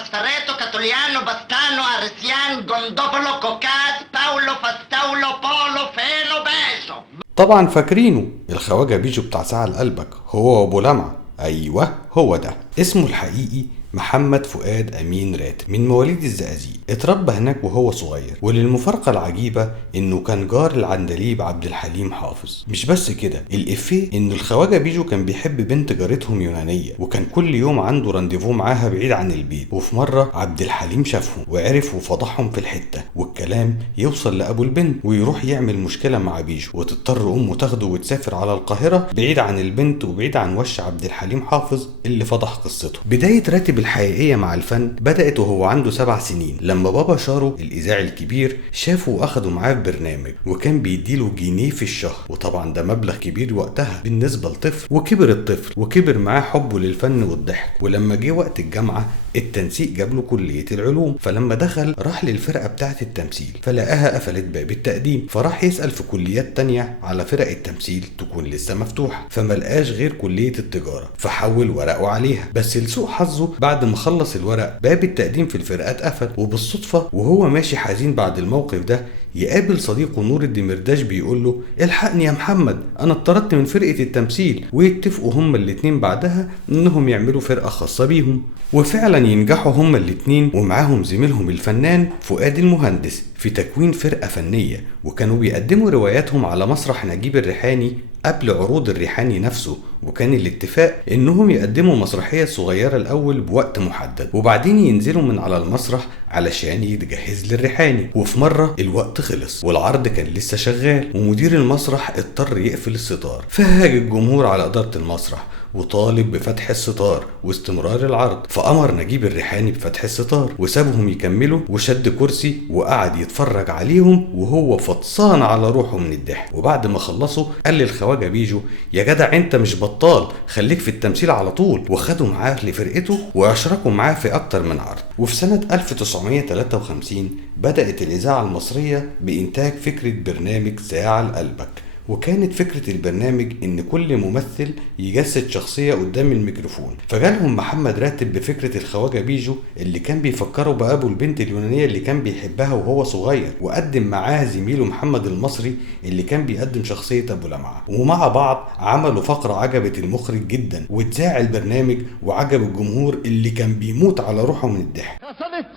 Trasferetto, Catuliano, Bastano, Aresian, Gondopolo, Cocas, Paolo, Fastaolo, Polo, Felo, Beso. طبعا فاكرينه الخواجة بيجو بتاع ساعة قلبك، هو وابو لمعة. ايوه هو ده اسمه الحقيقي، محمد فؤاد أمين راتب، من مواليد الزقازيق. اتربى هناك وهو صغير، وللمفارقة العجيبة انه كان جار العندليب عبد الحليم حافظ. مش بس كده، الإفيه انه الخواجة بيجو كان بيحب بنت جارتهم يونانية، وكان كل يوم عنده رانديفو معاها بعيد عن البيت. وفي مرة عبد الحليم شافهم وعرف وفضحهم في الحتة، والكلام يوصل لأبو البنت ويروح يعمل مشكلة مع بيجو، وتضطر أمه تاخده وتسافر على القاهرة بعيد عن البنت وبعيد عن وش عبد الحليم حافظ اللي فضح قصته. بداية راتب الحقيقية مع الفن بدأت وهو عنده 7 سنين، لما بابا شارو الإذاعي الكبير شافه وأخده معاه في برنامج، وكان بيديله جنيه في الشهر، وطبعا ده مبلغ كبير وقتها بالنسبة لطفل. وكبر الطفل وكبر معاه حبه للفن والضحك، ولما جه وقت الجامعة التنسيق جاب له كلية العلوم، فلما دخل راح للفرقة بتاعة التمثيل فلقاها قفلت باب التقديم، فراح يسأل في كليات تانية على فرق التمثيل تكون لسه مفتوحة، فملقاش غير كلية التجارة، فحول ورقه عليها. بس لسوء حظه بعد ما خلص الورق باب التقديم في الفرقات قفل، وبالصدفة وهو ماشي حزين بعد الموقف ده يقابل صديقه نور الدمرداش بيقول له الحقني يا محمد انا اتطردت من فرقة التمثيل، ويتفقوا هما الاتنين بعدها انهم يعملوا فرقة خاصة بيهم، وفعلا ينجحوا هما الاتنين ومعاهم زميلهم الفنان فؤاد المهندس في تكوين فرقة فنية، وكانوا بيقدموا رواياتهم على مسرح نجيب الريحاني قبل عروض الريحاني نفسه، وكان الاتفاق انهم يقدموا مسرحية صغيرة الاول بوقت محدد وبعدين ينزلوا من على المسرح علشان يتجهز للريحاني. وفي مرة الوقت خلص والعرض كان لسه شغال، ومدير المسرح اضطر يقفل الستار، فهاج الجمهور على إدارة المسرح وطالب بفتح الستار واستمرار العرض، فأمر نجيب الريحاني بفتح الستار وسابهم يكملوا، وشد كرسي وقعد يتفرج عليهم وهو فطسان على روحه من الضحك. وبعد ما خلصوا قال للخواجة بيجو يا جدع انت مش بطال، خليك في التمثيل على طول، وخدوا معاه لفرقته واشركوا معاه في اكتر من عرض. وفي سنة 1953 بدأت الإذاعة المصرية بإنتاج فكرة برنامج ساعة لقلبك، وكانت فكرة البرنامج إن كل ممثل يجسد شخصية قدام الميكروفون، فجالهم محمد راتب بفكرة الخواجة بيجو اللي كان بيفكروا بأبو البنت اليونانية اللي كان بيحبها وهو صغير، وقدم معاه زميله محمد المصري اللي كان بيقدم شخصية أبو لمعة، ومع بعض عملوا فقرة عجبت المخرج جدا واتذاع البرنامج وعجب الجمهور اللي كان بيموت على روحه من الضحك.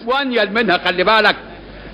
وانيل منها خلي بالك،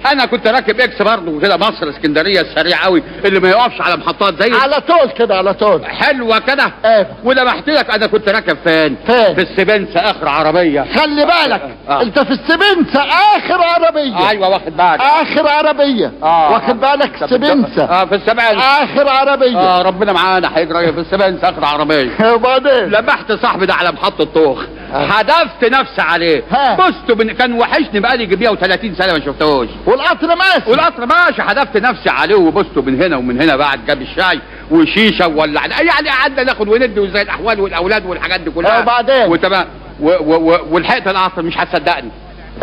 انا كنت راكب اكس برضه كده مصر اسكندريه السريع قوي اللي ما يقفش على محطات زي على طول كده على طول حلوه كده. ايه ولمحت لك انا كنت راكب فين في السبنس اخر عربيه. خلي بالك انت في السبنس اخر عربيه. ايوه واخد بالك اخر عربيه. واخد بالك السبنس في السبنس اخر عربيه. ربنا معانا هيجري في السبنس اخر عربيه. وبعدين لمحت صاحبي ده على محطه طوخ حدفت نفسي عليه. بصت كان وحشني بقالي يجي 130 سنه ما شفتهوش. والقطر ماشي حدفت نفسي عليه وبصته من هنا ومن هنا، بعد جاب الشاي وشيشه وولع يعني قعدنا ناخد وندي وزي الاحوال والاولاد والحاجات دي كلها. وبعدين وتمام ولحقت القطر. مش هتصدقني.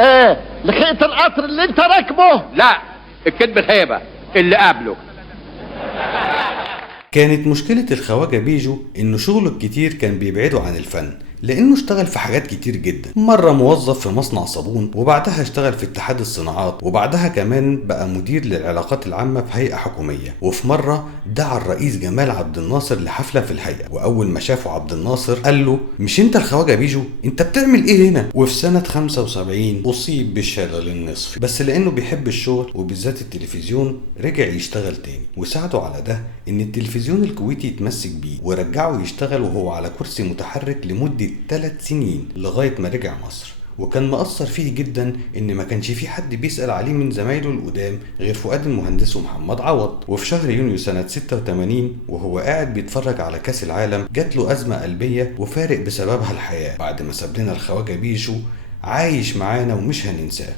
ايه لحقت القطر اللي انت راكبه؟ لا الكذب خيبه اللي قبله. كانت مشكلة الخواجة بيجو انه شغله الكتير كان بيبعده عن الفن، لانه اشتغل في حاجات كتير جدا. مرة موظف في مصنع صابون، وبعدها اشتغل في اتحاد الصناعات، وبعدها كمان بقى مدير للعلاقات العامة في هيئة حكومية. وفي مرة دعا الرئيس جمال عبد الناصر لحفلة في الهيئة، واول ما شافه عبد الناصر قال له مش انت الخواجة بيجو؟ انت بتعمل ايه هنا؟ وفي سنة 75 اصيب بالشلل النصفي، بس لانه بيحب الشغل وبالذات التلفزيون رجع يشتغل تاني، وساعده على ده ان التلفزيون الكويتي يتمسك بيه ورجعه يشتغل وهو على كرسي متحرك لمدة 3 سنين لغاية ما رجع مصر. وكان مأثر فيه جدا ان ما كانش فيه حد بيسأل عليه من زمايله القدام غير فؤاد المهندس ومحمد عوض. وفي شهر يونيو سنة 86 وهو قاعد بيتفرج على كاس العالم جات له أزمة قلبية وفارق بسببها الحياة. بعد ما ساب لنا الخواجة بيجو عايش معانا ومش هننساه.